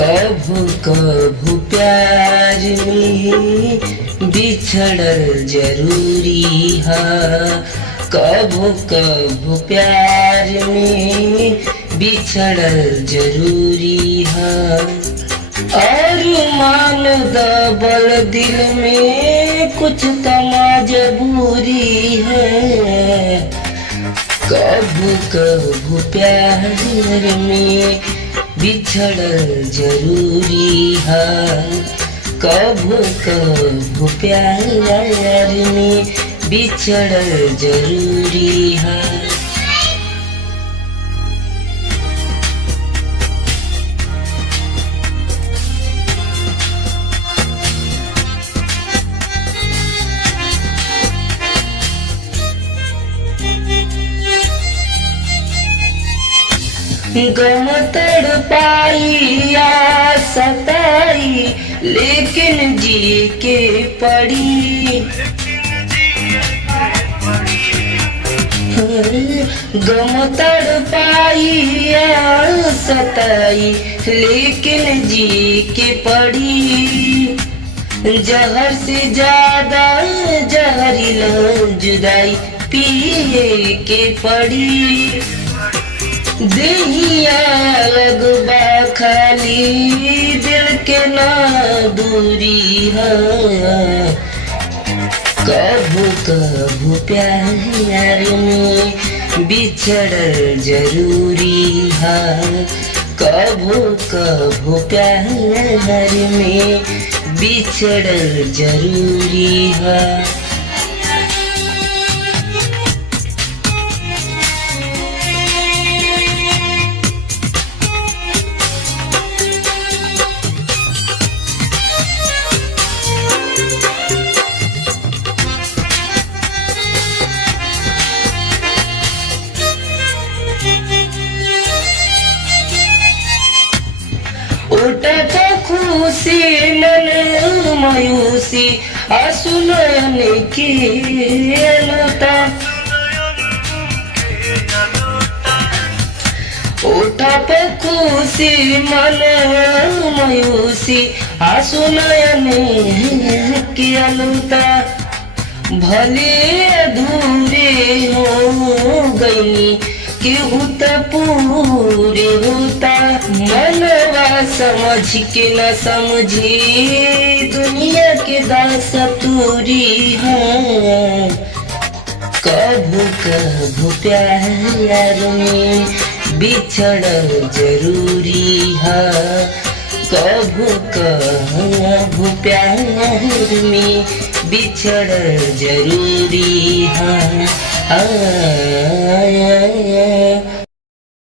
कभू कभू प्यार में बिछड़ल जरूरी है। कभू कभू प्यार में बिछड़ल जरूरी है। और मान दबल दिल में कुछ तो मजबूरी है। कभू कभू प्यार में बिछड़ल जरूरी है। कभू कभू प्यार में बिछड़ल जरूरी है। गम तड़पाई या सताई लेकिन जी के पड़ी। गम तड़पाई या सताई लेकिन जी के पड़ी। जहर से ज्यादा जहरीला जुदाई पिए के पड़ी। देहिया लगबा खाली दिल के ना दूरी है। कभू कभू प्यार में बिछड़ल जरूरी है। कभू कभू प्यार में बिछड़ल जरूरी है। उठत खुशी मन मायूसी आंसू नयन की लता। उठत खुशी मन मायूसी आंसू नयन की लता। भले अधूरे हो गई केहू त पूरे होता। मनवा समझ के न समझी दुनिया के दासतूरी है। कभू कभू प्यार में बिछड़ल जरूरी है। कभू कभू प्यार में बिछड़ल जरूरी है।